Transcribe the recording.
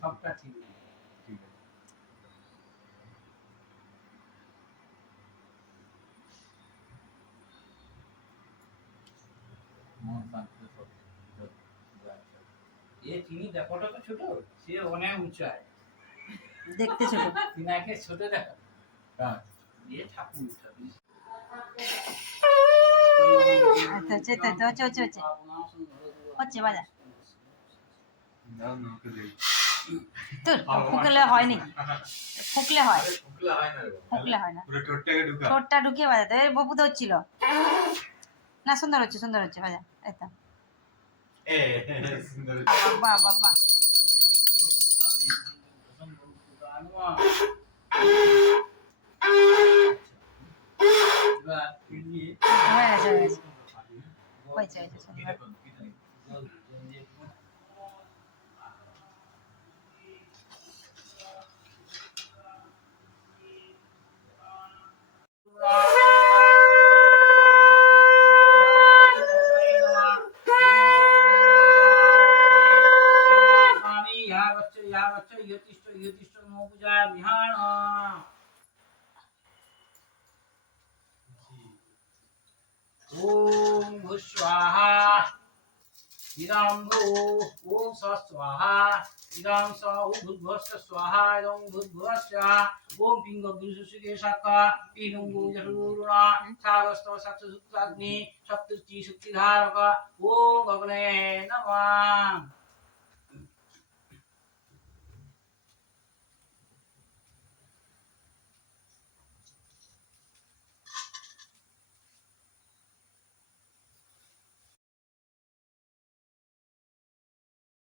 সবটা ঠিক ঠিক আছে। মন শান্তি সব এ চিনি দেখোটা তো ছোট, সে অনেক উঁচায় দেখতে ছোট। তিনাকে ছোট দেখো। হ্যাঁ এ ঠাকুর ঠাকুর হচ্ছে বাজা না না ওকে দেই তোর ফুকলে হয় নাকি? ফুকলে হয়, ফুকলে হয় না রে ফুকলে হয় না, পুরো ঠোঁটটাকে ঢুকা ঠোঁটটা ঢুকিয়ে বাজাতে। এই বপু তো হচ্ছিল না, সুন্দর হচ্ছে, সুন্দর হচ্ছে, বাজা। এই তো এ সুন্দর বাহ বাহ বাহ। হয়ে গেছে, হয়ে গেছে, হয়েছে, হয়েছে, সুন্দর। ओम भुस्वाहा इदं भू ओम स्वाहा इदं स भूर्भुवस्व स्वाहा इदं भूर्भुवस्व ओम पिंग गुरुसुके शाखा इदं गुरुरुणा सागस्व सत्सुत्ताग्नि सप्तची शक्तिधारक ओम गगने नमः।